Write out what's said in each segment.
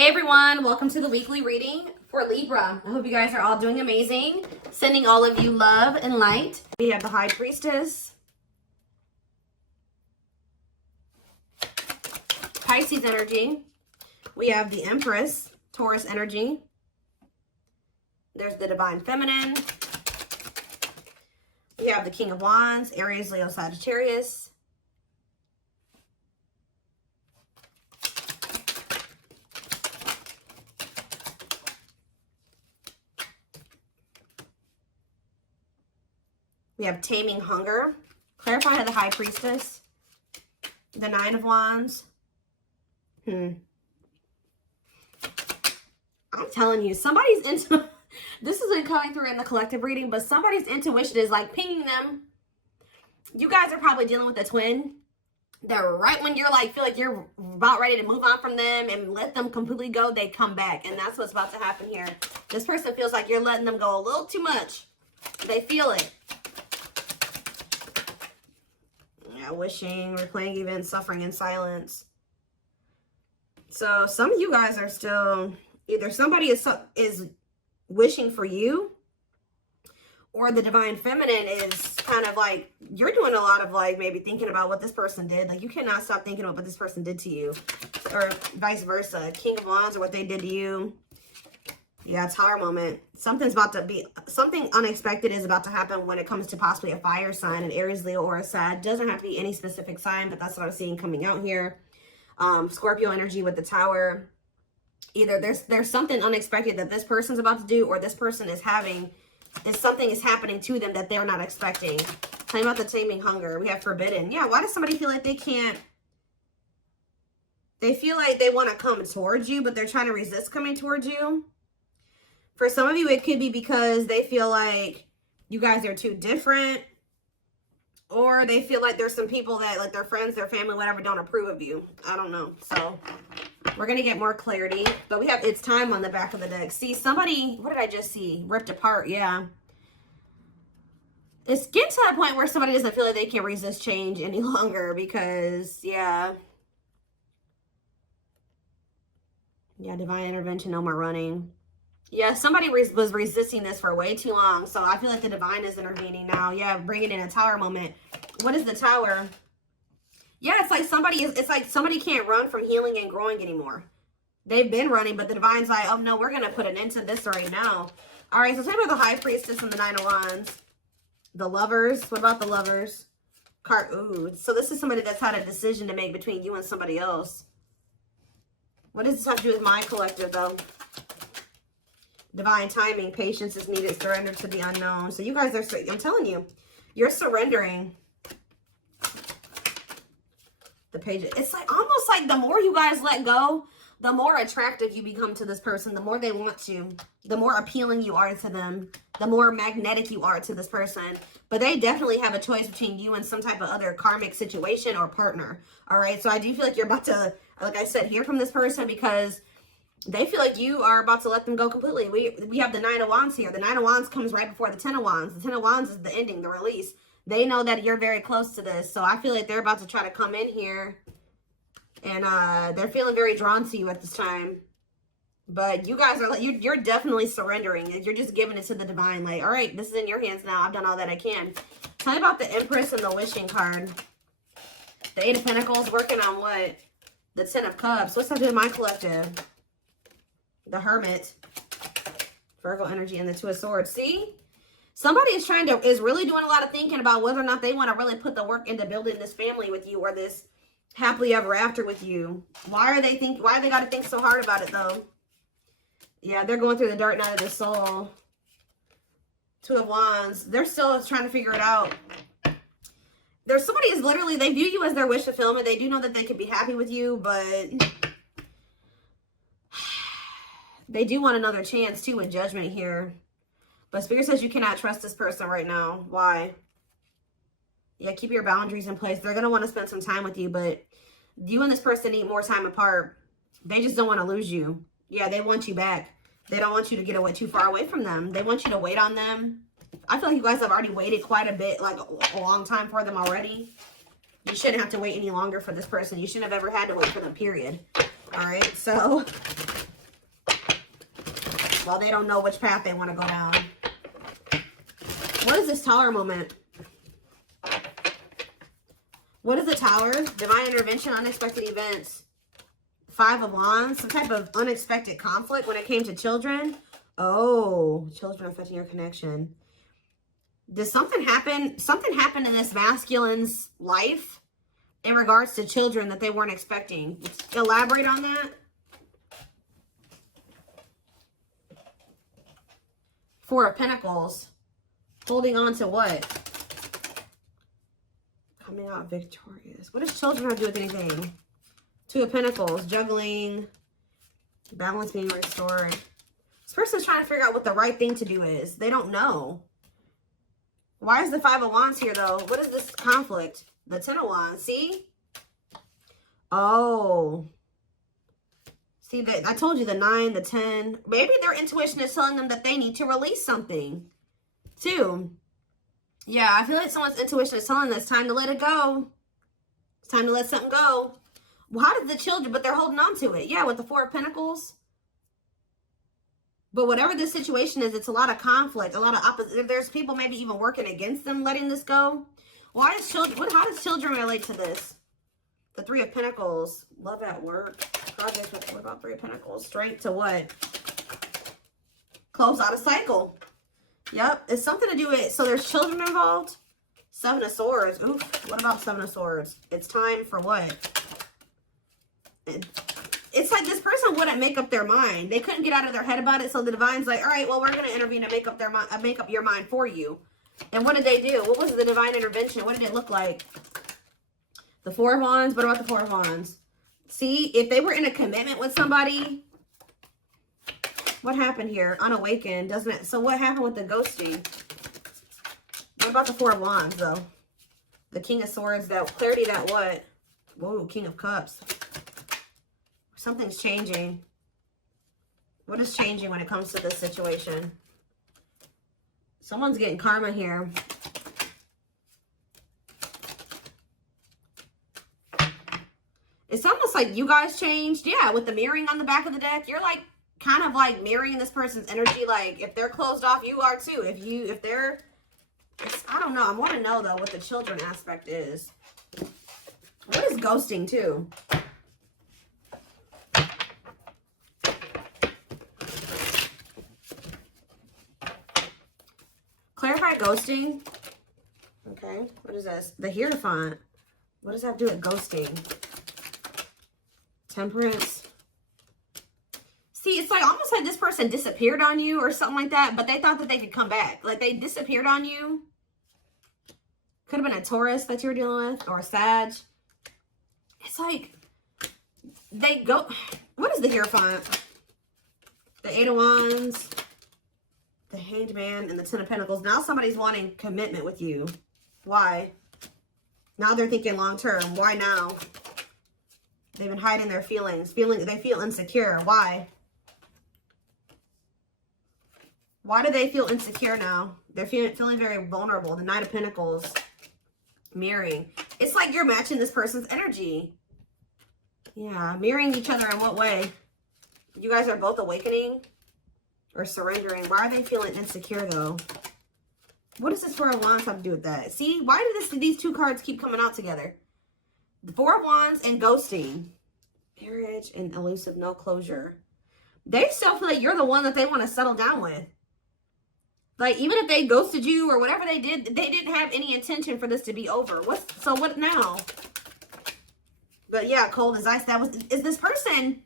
Hey everyone, welcome to the weekly reading for Libra. I hope you guys are all doing amazing. Sending all of you love and light. We have the High Priestess, Pisces energy. We have the Empress, Taurus energy. There's the Divine Feminine. We have the King of Wands, Aries, Leo, Sagittarius. We have Taming Hunger. Clarify the High Priestess. The Nine of Wands. I'm telling you, somebody's into... This isn't coming through in the collective reading, but somebody's intuition is like pinging them. You guys are probably dealing with a twin that right when you're like, feel like you're about ready to move on from them and let them completely go, they come back. And that's what's about to happen here. This person feels like you're letting them go a little too much. They feel it. Yeah, wishing, replaying events, suffering in silence. So some of you guys are still, either somebody is wishing for you, or the Divine Feminine is kind of like, you're doing a lot of like maybe thinking about what this person did. Like you cannot stop thinking about what this person did to you, or vice versa. King of Wands or what they did to you. Yeah, Tower moment. Something unexpected is about to happen when it comes to possibly a fire sign, an Aries, Leo, or a Sag. Doesn't have to be any specific sign, but that's what I'm seeing coming out here. Scorpio energy with the Tower. Either there's something unexpected that this person's about to do, or this person is having, something is happening to them that they're not expecting. Tell me about the Taming Hunger. We have Forbidden. Yeah, why does somebody feel like they can't? They feel like they want to come towards you, but they're trying to resist coming towards you. For some of you, it could be because they feel like you guys are too different, or they feel like there's some people that, like their friends, their family, whatever, don't approve of you. I don't know. So we're going to get more clarity, but we have It's Time on the back of the deck. See, somebody, what did I just see? Ripped apart. Yeah. It's getting to that point where somebody doesn't feel like they can resist change any longer because, yeah. Yeah, divine intervention, no more running. Yeah, somebody was resisting this for way too long. So I feel like the divine is intervening now. Yeah, bringing in a Tower moment. What is the Tower? Yeah, it's like somebody can't run from healing and growing anymore. They've been running, but the divine's like, oh no, we're going to put an end to this right now. All right, so talk about the High Priestess and the Nine of Wands. The Lovers. What about the Lovers? Ooh, so this is somebody that's had a decision to make between you and somebody else. What does this have to do with my collective, though? Divine timing, patience is needed, surrender to the unknown. So you guys are, I'm telling you, you're surrendering. The Page, it's like almost like the more you guys let go, the more attractive you become to this person, the more they want you, the more appealing you are to them, the more magnetic you are to this person. But they definitely have a choice between you and some type of other karmic situation or partner. All right, so I do feel like you're about to, like I said, hear from this person because they feel like you are about to let them go completely. We have the Nine of Wands here. The Nine of Wands comes right before the Ten of Wands. The Ten of Wands is the ending, the release. They know that you're very close to this. So I feel like they're about to try to come in here. And they're feeling very drawn to you at this time. But you guys are, you're definitely surrendering. You're just giving it to the divine. Like, all right, this is in your hands now. I've done all that I can. Tell me about the Empress and the Wishing card. The Eight of Pentacles working on what? The Ten of Cups. What's that doing in my collective? The Hermit, Virgo energy, and the Two of Swords. See, somebody is really doing a lot of thinking about whether or not they want to really put the work into building this family with you or this happily ever after with you. Why they got to think so hard about it though? Yeah, they're going through the dark night of the soul. Two of Wands. They're still trying to figure it out. There's somebody is literally, they view you as their wish fulfillment. They do know that they could be happy with you, but they do want another chance, too, with Judgment here. But Spirit says you cannot trust this person right now. Why? Yeah, keep your boundaries in place. They're going to want to spend some time with you, but you and this person need more time apart. They just don't want to lose you. Yeah, they want you back. They don't want you to get away too far away from them. They want you to wait on them. I feel like you guys have already waited quite a bit, like a long time for them already. You shouldn't have to wait any longer for this person. You shouldn't have ever had to wait for them, period. All right, so, well, they don't know which path they want to go down. What is this Tower moment? What is the Tower? Divine intervention, unexpected events. 5 of Wands, some type of unexpected conflict when it came to children. Oh, children affecting your connection. Did something happen? Something happened in this masculine's life in regards to children that they weren't expecting. Elaborate on that. 4 of Pentacles. Holding on to what? Coming out victorious. What does children have to do with anything? 2 of Pentacles. Juggling. Balance being restored. This person's trying to figure out what the right thing to do is. They don't know. Why is the 5 of Wands here, though? What is this conflict? The 10 of Wands. See? Oh. See, I told you the 9, the 10. Maybe their intuition is telling them that they need to release something. 2. Yeah, I feel like someone's intuition is telling them it's time to let it go. It's time to let something go. Well, how did the children, but they're holding on to it. Yeah, with the 4 of Pentacles. But whatever this situation is, it's a lot of conflict, a lot of opposite. There's people maybe even working against them letting this go. Why is children, how does children relate to this? The 3 of Pentacles. Love at work. Projects with, what about 3 of Pentacles? Strength to what? Close out a cycle. Yep. It's something to do with, so there's children involved. 7 of Swords. Oof. What about 7 of Swords? It's time for what? It's like this person wouldn't make up their mind. They couldn't get out of their head about it. So the divine's like, all right, well, we're going to intervene and make up their mind, make up your mind for you. And what did they do? What was the divine intervention? What did it look like? The 4 of Wands. What about the 4 of Wands? See, if they were in a commitment with somebody, what happened here? Unawakened, doesn't it? So what happened with the ghosting? What about the 4 of Wands, though? The King of Swords, that clarity, that what? Whoa, King of Cups. Something's changing. What is changing when it comes to this situation? Someone's getting karma here. It's almost like you guys changed. Yeah, with the mirroring on the back of the deck, you're like kind of like mirroring this person's energy. Like if they're closed off, you are too. If they're, I don't know. I want to know though what the children aspect is. What is ghosting too? Clarify ghosting. Okay, what is this? The Hierophant. What does that do with ghosting? Temperance. See, it's like almost like this person disappeared on you or something like that, but they thought that they could come back. Like they disappeared on you. Could have been a Taurus that you were dealing with or a Sag. It's like they go. What is the Hierophant? The 8 of Wands. The Hanged Man and the 10 of Pentacles. Now somebody's wanting commitment with you. Why? Now they're thinking long term. Why now? They've been hiding their feelings. They feel insecure. Why? Why do they feel insecure now? They're feeling very vulnerable. The Knight of Pentacles. Mirroring. It's like you're matching this person's energy. Yeah. Mirroring each other in what way? You guys are both awakening? Or surrendering. Why are they feeling insecure though? What does this 4 of Wands have to do with that? See, why do these 2 cards keep coming out together? The 4 of Wands and ghosting. Marriage and elusive, no closure. They still feel like you're the one that they want to settle down with. Like even if they ghosted you or whatever they didn't have any intention for this to be over. So what now? But yeah, cold as ice. Is this person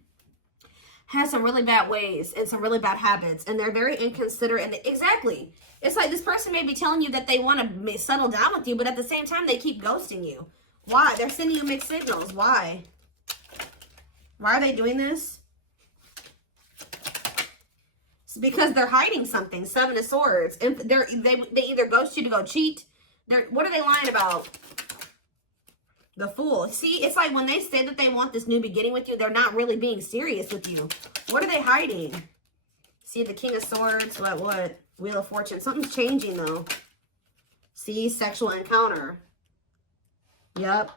has some really bad ways and some really bad habits, and they're very inconsiderate. And exactly, it's like this person may be telling you that they want to settle down with you, but at the same time they keep ghosting you. Why? They're sending you mixed signals. Why are they doing this? It's because they're hiding something. 7 of Swords, and they either ghost you to go cheat. What are they lying about? The Fool. See, it's like when they say that they want this new beginning with you, they're not really being serious with you. What are they hiding? See, the King of Swords. What? Wheel of Fortune. Something's changing, though. See, sexual encounter. Yep.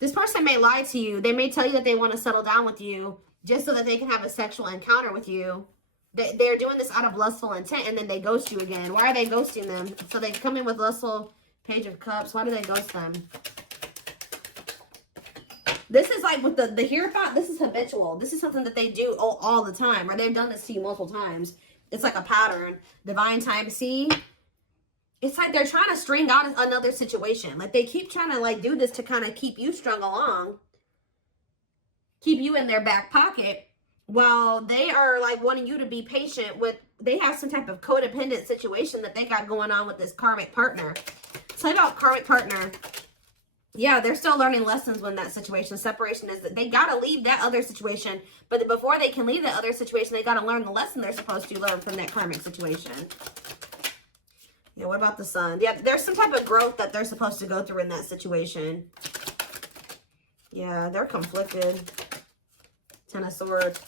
This person may lie to you. They may tell you that they want to settle down with you, just so that they can have a sexual encounter with you. They're doing this out of lustful intent, and then they ghost you again. Why are they ghosting them? So they come in with lustful Page of Cups. Why do they ghost them? This is like with the here thought. This is habitual. This is something that they do all the time, or they've done this to you multiple times. It's like a pattern. Divine time. See? It's like they're trying to string out another situation. Like they keep trying to like do this to kind of keep you strung along. Keep you in their back pocket. While they are like wanting you to be patient with, they have some type of codependent situation that they got going on with this karmic partner. Tell me about karmic partner. Yeah, they're still learning lessons when that situation. Separation is that they got to leave that other situation. But before they can leave that other situation, they got to learn the lesson they're supposed to learn from that karmic situation. Yeah, what about the Sun? Yeah, there's some type of growth that they're supposed to go through in that situation. Yeah, they're conflicted. Ten of Swords.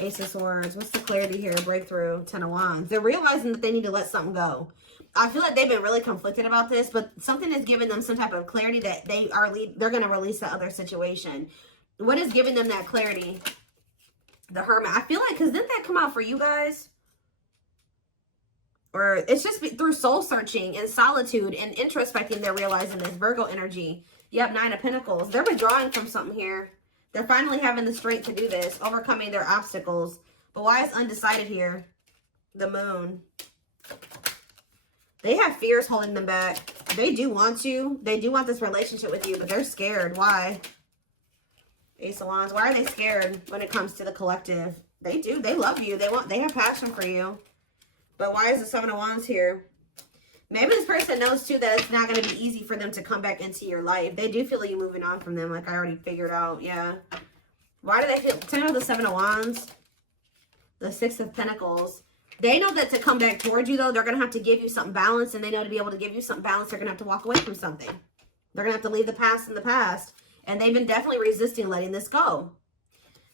Ace of Swords. What's the clarity here? Breakthrough. Ten of Wands. They're realizing that they need to let something go. I feel like they've been really conflicted about this, but something is giving them some type of clarity that they're going to release the other situation. What is giving them that clarity? The Hermit. I feel like, because didn't that come out for you guys? Or it's just through soul searching and solitude and introspecting, they're realizing this Virgo energy. Yep, Nine of Pentacles. They're withdrawing from something here. They're finally having the strength to do this, overcoming their obstacles. But why is undecided here? The Moon. They have fears holding them back. They do want you. They do want this relationship with you, but they're scared. Why? Ace of Wands. Why are they scared when it comes to the collective? They do. They love you. They have passion for you. But why is the Seven of Wands here? Maybe this person knows too that it's not going to be easy for them to come back into your life. They do feel like you moving on from them, like I already figured out. Yeah. Why do they feel? Tell me about the Seven of Wands. The Six of Pentacles. They know that to come back towards you, though, they're going to have to give you something balanced. And they know to be able to give you something balanced, they're going to have to walk away from something. They're going to have to leave the past in the past. And they've been definitely resisting letting this go.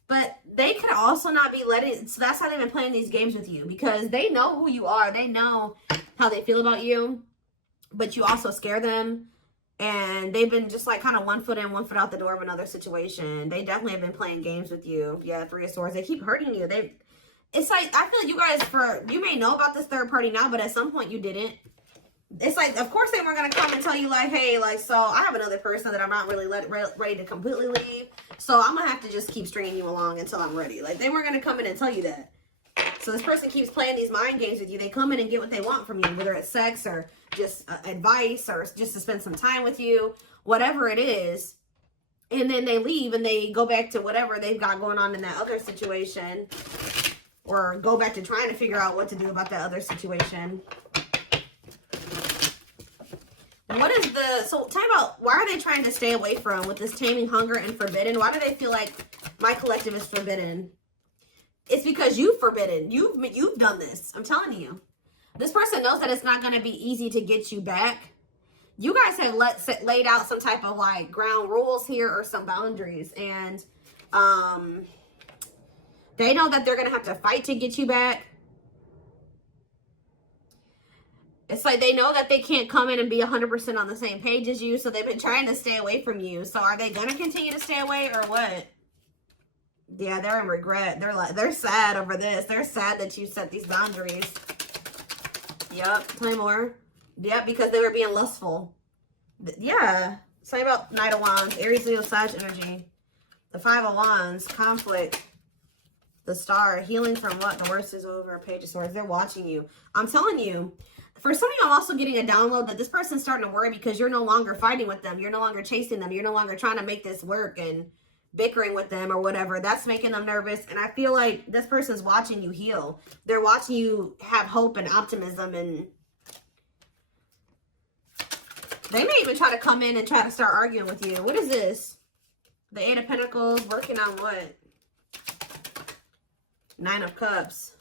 But they could also not be letting... So that's how they've been playing these games with you. Because they know who you are. They know how they feel about you. But you also scare them. And they've been just like kind of one foot in, one foot out the door of another situation. They definitely have been playing games with you. Yeah, Three of Swords. They keep hurting you. It's like, I feel like you guys, you may know about this third party now, but at some point you didn't. It's like, of course they weren't going to come and tell you like, hey, like, so I have another person that I'm not really ready to completely leave. So I'm going to have to just keep stringing you along until I'm ready. Like, they weren't going to come in and tell you that. So this person keeps playing these mind games with you. They come in and get what they want from you, whether it's sex or just advice or just to spend some time with you, whatever it is. And then they leave and they go back to whatever they've got going on in that other situation. Or go back to trying to figure out what to do about that other situation. What is so tell me about, why are they trying to stay away from with this Taming Hunger and Forbidden? Why do they feel like my collective is forbidden? It's because you've forbidden. You've done this. I'm telling you. This person knows that it's not going to be easy to get you back. You guys have laid out some type of like ground rules here or some boundaries. And they know that they're going to have to fight to get you back. It's like they know that they can't come in and be 100% on the same page as you. So they've been trying to stay away from you. So are they going to continue to stay away or what? Yeah, they're in regret. They're sad over this. They're sad that you set these boundaries. Yep. Tell me more. Yep, because they were being lustful. Yeah. Say about Knight of Wands. Aries, Leo, Sag energy. The Five of Wands. Conflict. The Star. Healing from what? The worst is over. Page of Swords. They're watching you. I'm telling you. For some of you, I'm also getting a download that this person's starting to worry because you're no longer fighting with them. You're no longer chasing them. You're no longer trying to make this work and bickering with them or whatever. That's making them nervous. And I feel like this person's watching you heal. They're watching you have hope and optimism. And they may even try to come in and try to start arguing with you. What is this? The Eight of Pentacles. Working on what? Nine of Cups.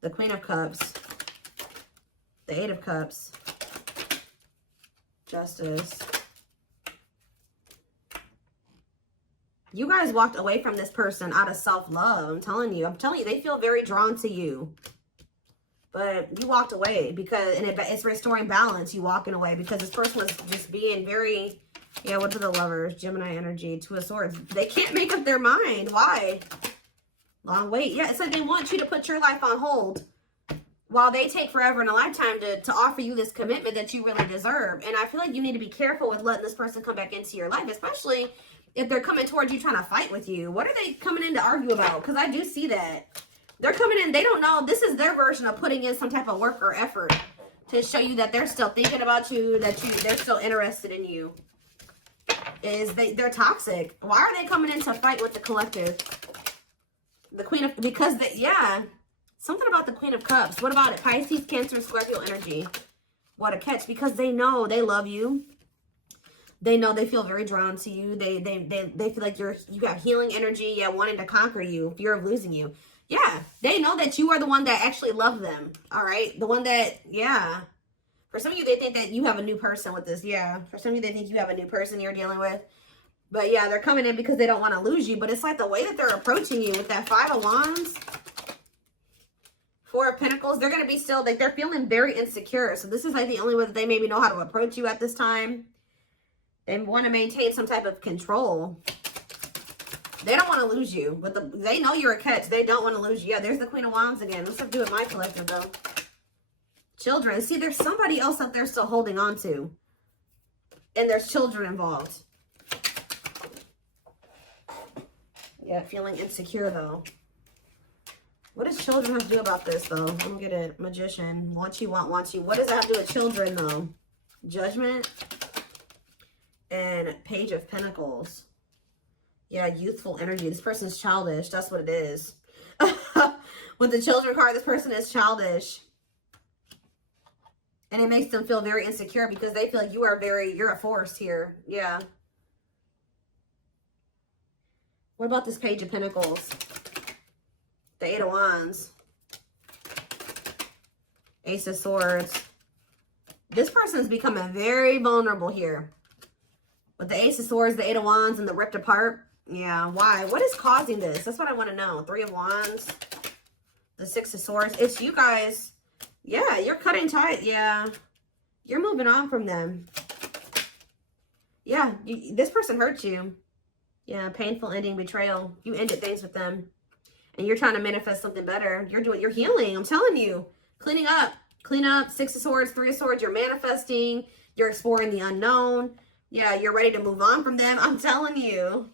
The Queen of Cups. The Eight of Cups. Justice. You guys walked away from this person out of self-love. I'm telling you, they feel very drawn to you. But you walked away because, and it's restoring balance, you walking away because this person was just being very Yeah, what are the Lovers? Gemini energy, Two of Swords. They can't make up their mind. Why? Long wait. Yeah, it's like they want you to put your life on hold while they take forever and a lifetime to offer you this commitment that you really deserve. And I feel like you need to be careful with letting this person come back into your life, especially if they're coming towards you trying to fight with you. What are they coming in to argue about? Because I do see that. They're coming in, they don't know. This is their version of putting in some type of work or effort to show you that they're still thinking about you, that they're still interested in you. They're toxic. Why are they coming in to fight with the collective? The Queen of, because yeah, something about the Queen of Cups. What about it? Pisces, Cancer, Scorpio energy. What a catch, because they know they love you. They know they feel very drawn to you. They feel like you got healing energy, yeah, wanting to conquer you, fear of losing you. Yeah, they know that you are the one that actually loves them. All right, the one that, yeah. For some of you, they think that you have a new person with this. Yeah, for some of you, they think you have a new person you're dealing with. But yeah, they're coming in because they don't want to lose you. But it's like the way that they're approaching you with that Five of Wands, Four of Pentacles, they're going to be still, like, they're feeling very insecure. So this is like the only way that they maybe know how to approach you at this time. They want to maintain some type of control. They don't want to lose you. But they know you're a catch. They don't want to lose you. Yeah, there's the Queen of Wands again. Let's have to do with my collective, though. Children. See, there's somebody else that they're still holding on to. And there's children involved. Yeah, feeling insecure, though. What does children have to do about this, though? Let me get a Magician. Want you, want you. What does that have to do with children, though? Judgment. And Page of Pentacles. Yeah, youthful energy. This person's childish. That's what it is. With the Children card, this person is childish. And it makes them feel very insecure because they feel like you're a force here. Yeah. What about this Page of Pentacles? The Eight of Wands. Ace of Swords. This person's becoming very vulnerable here. With the Ace of Swords, the Eight of Wands, and the ripped apart. Yeah, why? What is causing this? That's what I want to know. Three of Wands. The Six of Swords. It's you guys. Yeah, you're cutting tight. Yeah. You're moving on from them. Yeah, this person hurt you. Yeah, painful ending, betrayal. You ended things with them. And you're trying to manifest something better. You're healing. I'm telling you. Cleaning up. Clean up. Six of Swords, Three of Swords. You're manifesting. You're exploring the unknown. Yeah, you're ready to move on from them. I'm telling you.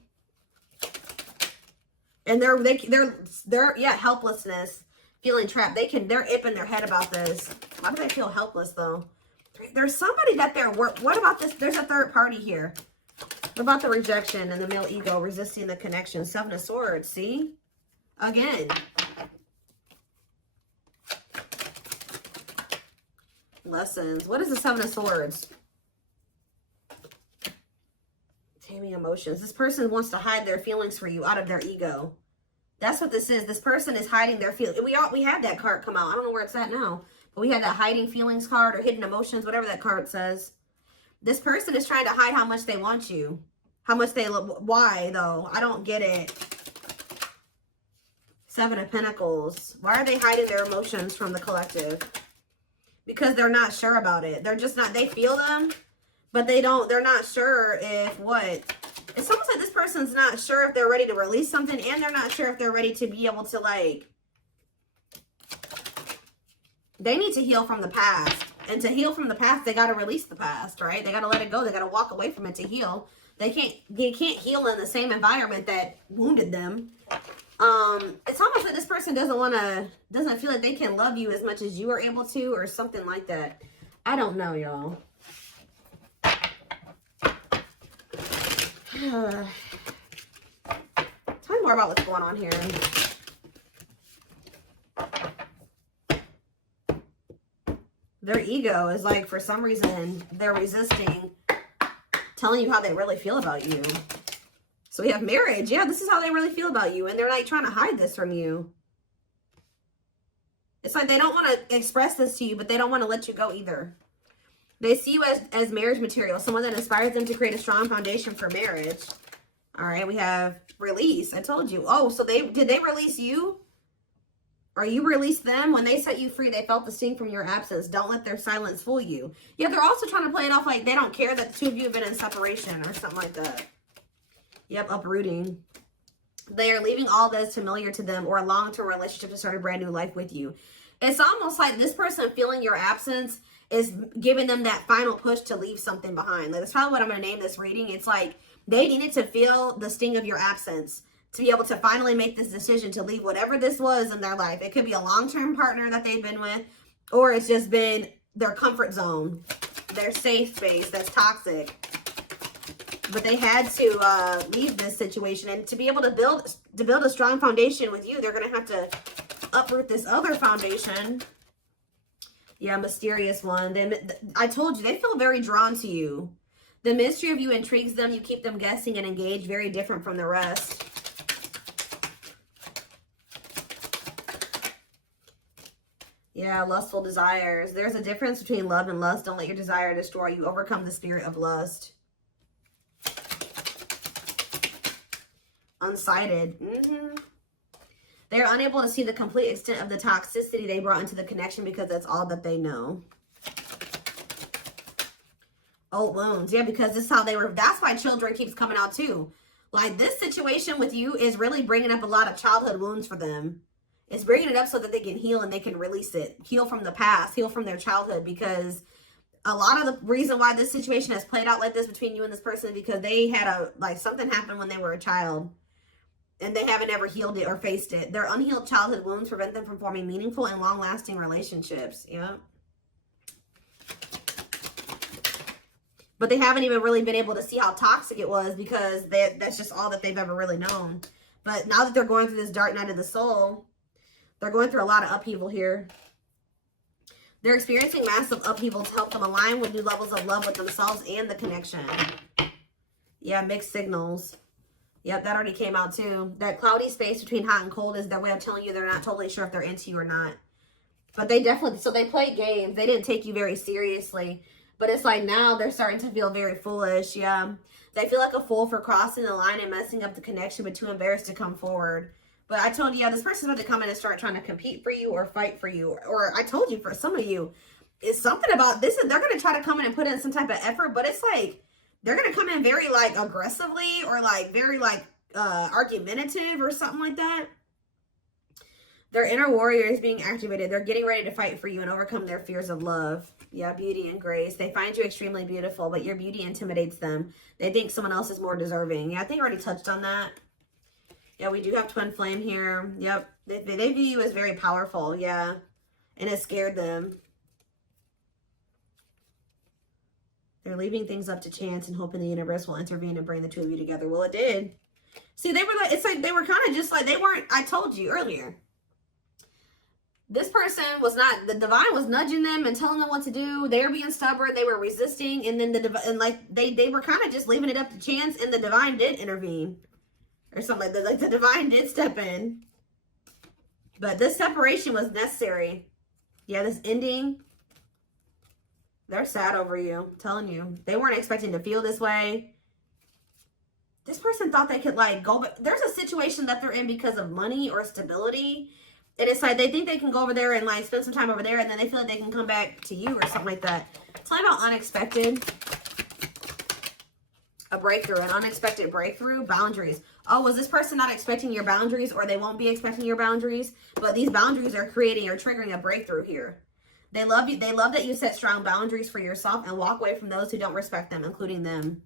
And they're yeah, helplessness. Feeling trapped. They're ipping their head about this. Why do they feel helpless, though? There's somebody that what about this? There's a third party here. What about the rejection and the male ego resisting the connection? Seven of Swords, see? Again. Lessons. What is the Seven of Swords? Taming emotions. This person wants to hide their feelings for you out of their ego. That's what this is. This person is hiding their feelings. We had that card come out. I don't know where it's at now. But we had that hiding feelings card or hidden emotions, whatever that card says. This person is trying to hide how much they want you. How much they love. Why, though? I don't get it. Seven of Pentacles. Why are they hiding their emotions from the collective? Because they're not sure about it. They're just not, they feel them, but they're not sure if what. It's almost like this person's not sure if they're ready to release something, and they're not sure if they're ready to be able to, like, they need to heal from the past. And to heal from the past, they got to release the past, right? They got to let it go. They got to walk away from it to heal. They can't heal in the same environment that wounded them. It's almost like this person doesn't feel like they can love you as much as you are able to, or something like that. I don't know, y'all. Tell me more about what's going on here. Their ego is like, for some reason, they're resisting telling you how they really feel about you. So we have marriage. Yeah, this is how they really feel about you. And they're like trying to hide this from you. It's like they don't want to express this to you, but they don't want to let you go either. They see you as marriage material, someone that inspires them to create a strong foundation for marriage. All right, we have release. I told you. Oh, so did they release you? Or you release them. When they set you free, they felt the sting from your absence. Don't let their silence fool you. Yeah, they're also trying to play it off like they don't care that the two of you have been in separation or something like that. Yep, uprooting. They are leaving all that is familiar to them or a long-term relationship to start a brand new life with you. It's almost like this person feeling your absence is giving them that final push to leave something behind. Like, that's probably what I'm going to name this reading. It's like they needed to feel the sting of your absence to be able to finally make this decision to leave whatever this was in their life. It could be a long-term partner that they've been with, or it's just been their comfort zone, their safe space that's toxic. But they had to leave this situation, and to be able to build a strong foundation with you, they're going to have to uproot this other foundation. Yeah, mysterious one. I told you, they feel very drawn to you. The mystery of you intrigues them. You keep them guessing and engaged, very different from the rest. Yeah, lustful desires. There's a difference between love and lust. Don't let your desire destroy you. Overcome the spirit of lust. Unsighted. They're unable to see the complete extent of the toxicity they brought into the connection because that's all that they know. Old wounds. Yeah, because this is how they were. That's why children keeps coming out too. Like, this situation with you is really bringing up a lot of childhood wounds for them. It's bringing it up so that they can heal and they can release it. Heal from the past. Heal from their childhood. Because a lot of the reason why this situation has played out like this between you and this person is because they had something happened when they were a child. And they haven't ever healed it or faced it. Their unhealed childhood wounds prevent them from forming meaningful and long-lasting relationships. Yeah. But they haven't even really been able to see how toxic it was because that's just all that they've ever really known. But now that they're going through this dark night of the soul, they're going through a lot of upheaval here. They're experiencing massive upheaval to help them align with new levels of love with themselves and the connection. Yeah, mixed signals. Yep, that already came out too. That cloudy space between hot and cold is their way of telling you they're not totally sure if they're into you or not. But they definitely, so they played games. They didn't take you very seriously. But it's like now they're starting to feel very foolish. Yeah. They feel like a fool for crossing the line and messing up the connection, but too embarrassed to come forward. But I told you, yeah, this person's about to come in and start trying to compete for you or fight for you. Or I told you, for some of you, it's something about this. They're going to try to come in and put in some type of effort, but it's like, they're going to come in very like aggressively or like very like argumentative or something like that. Their inner warrior is being activated. They're getting ready to fight for you and overcome their fears of love. Yeah, beauty and grace. They find you extremely beautiful, but your beauty intimidates them. They think someone else is more deserving. Yeah, I think I already touched on that. Yeah, we do have twin flame here. Yep. They view you as very powerful. Yeah. And it scared them. They're leaving things up to chance and hoping the universe will intervene and bring the two of you together. Well, it did. See, they were like, it's like they were kind of just like, they weren't, I told you earlier. This person was not, the divine was nudging them and telling them what to do. They were being stubborn. They were resisting. And then they were kind of just leaving it up to chance, and the divine did intervene. Or something like that. Like the divine did step in. But this separation was necessary. Yeah, this ending. They're sad over you. I'm telling you. They weren't expecting to feel this way. This person thought they could like go. There's a situation that they're in because of money or stability. And it's like they think they can go over there and like spend some time over there. And then they feel like they can come back to you or something like that. Tell me about unexpected. A breakthrough. An unexpected breakthrough. Boundaries. Oh, was this person not expecting your boundaries, or they won't be expecting your boundaries? But these boundaries are creating or triggering a breakthrough here. They love you. They love that you set strong boundaries for yourself and walk away from those who don't respect them, including them.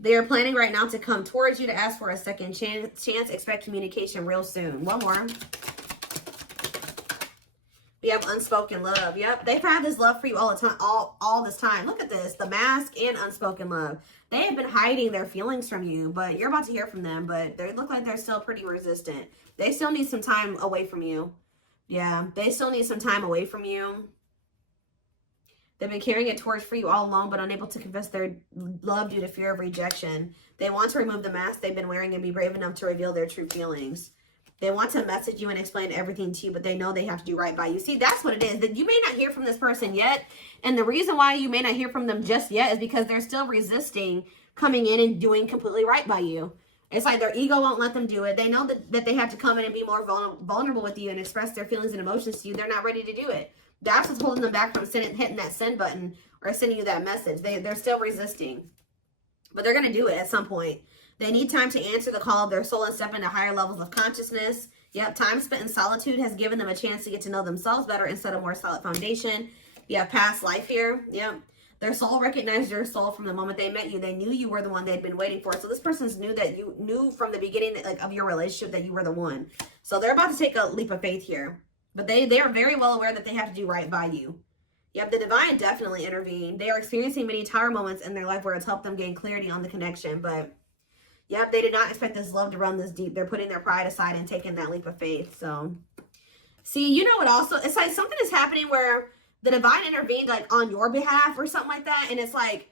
They are planning right now to come towards you to ask for a second chance. Expect communication real soon. One more. We have unspoken love. Yep. They've had this love for you all the time, all this time. Look at this. The mask and unspoken love. They have been hiding their feelings from you, but you're about to hear from them. But they look like they're still pretty resistant. They still need some time away from you. Yeah. They still need some time away from you. They've been carrying a torch for you all along, but unable to confess their love due to fear of rejection. They want to remove the mask they've been wearing and be brave enough to reveal their true feelings. They want to message you and explain everything to you, but they know they have to do right by you. See, that's what it is. That you may not hear from this person yet. And the reason why you may not hear from them just yet is because they're still resisting coming in and doing completely right by you. It's like their ego won't let them do it. They know that they have to come in and be more vulnerable with you and express their feelings and emotions to you. They're not ready to do it. That's what's holding them back from hitting that send button or sending you that message. They're still resisting. But they're going to do it at some point. They need time to answer the call of their soul and step into higher levels of consciousness. Yep, time spent in solitude has given them a chance to get to know themselves better instead of more solid foundation. You have past life here. Yep. Their soul recognized your soul from the moment they met you. They knew you were the one they'd been waiting for. So this person's knew from the beginning that, of your relationship that you were the one. So they're about to take a leap of faith here. But they are very well aware that they have to do right by you. Yep, the divine definitely intervened. They are experiencing many tower moments in their life where it's helped them gain clarity on the connection. But yep, they did not expect this love to run this deep. They're putting their pride aside and taking that leap of faith. So see, you know what also, it's like something is happening where the divine intervened like on your behalf or something like that. And it's like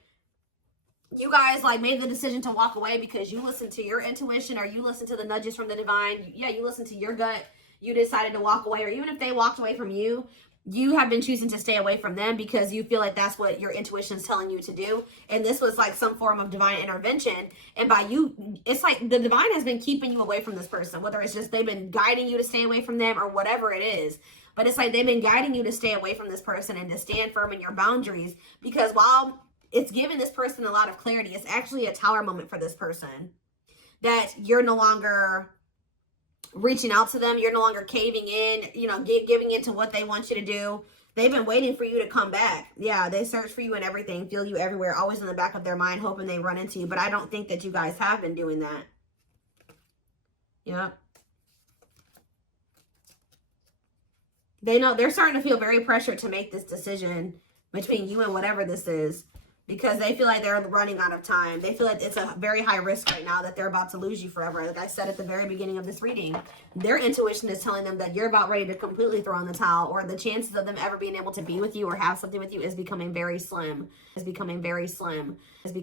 you guys like made the decision to walk away because you listened to your intuition or you listened to the nudges from the divine. Yeah, you listened to your gut. You decided to walk away, or even if they walked away from you, you have been choosing to stay away from them because you feel like that's what your intuition is telling you to do. And this was like some form of divine intervention. And by you, it's like the divine has been keeping you away from this person, whether it's just they've been guiding you to stay away from them or whatever it is. But it's like they've been guiding you to stay away from this person and to stand firm in your boundaries, because while it's giving this person a lot of clarity, it's actually a tower moment for this person that you're no longer reaching out to them. You're no longer caving in, you know, giving in to what they want you to do. They've been waiting for you to come back. Yeah, they search for you and everything, feel you everywhere, always in the back of their mind, hoping they run into you. But I don't think that you guys have been doing that. Yep. They know they're starting to feel very pressured to make this decision between you and whatever this is, because they feel like they're running out of time. They feel like it's a very high risk right now that they're about to lose you forever. Like I said at the very beginning of this reading, their intuition is telling them that you're about ready to completely throw in the towel, or the chances of them ever being able to be with you or have something with you is becoming very slim. Is becoming very slim. Is becoming